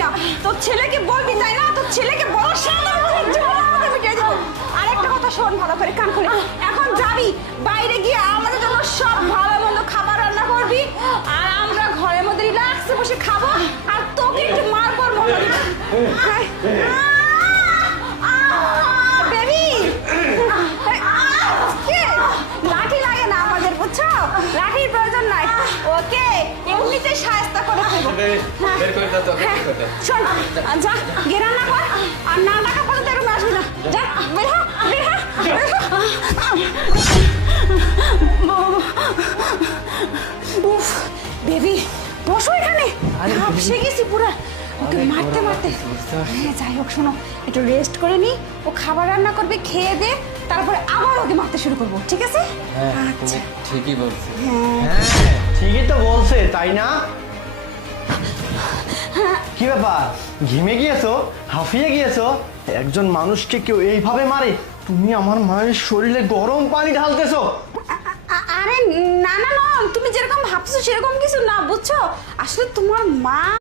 যাবি না। তোর ছেলেকে বলবি তাই না? তোর ছেলেকে বল আর একটা কথা শোন ভালো করে, কান খুলে। এখন যাবি বাইরে গিয়ে আমাদের জন্য সব ভালো মন্দ খাবার রান্না করবি, আর আমরা ঘরের মধ্যে রিল্যাক্সে বসে খাবো, আর তোকে একটু মারবো মজা দিবো। বেবি লাঠি লাগে না আমাদের, বুঝছো? লাঠির প্রয়োজন নাই, ওকে এমনিতে শায়েস্তা করে ফেলবো। শোন, যা গিয়ে রান্না কর, আর না ডাকা পর্যন্ত এরকম আসবি না। যা বের হ, বের হ, বের হ। উফ বেবি বসো এখানে, হাঁপসে গেছি পুরা ওকে মারতে মারতে। হ্যাঁ যাই হোক, শোনো একটু রেস্ট করে নি, ও খাবার রান্না করবে, খেয়ে দে, তারপরে আবার ওকে মারতে শুরু করবো, ঠিক আছে? আচ্ছা ঠিকই বলছে। হ্যাঁ ঠিকই তো বলছে, তাই না? কি ব্যাপার, ঘেমে গিয়েছো, হাঁফিয়ে গিয়েছো? একজন মানুষকে কেউ এইভাবে মারে, তুমি আমার মায়ের শরীরে গরম পানি ঢালতেছো? আরে না না না, তুমি যেরকম ভাবছো সেরকম কিছু না, বুঝছো? আসলে তোমার মা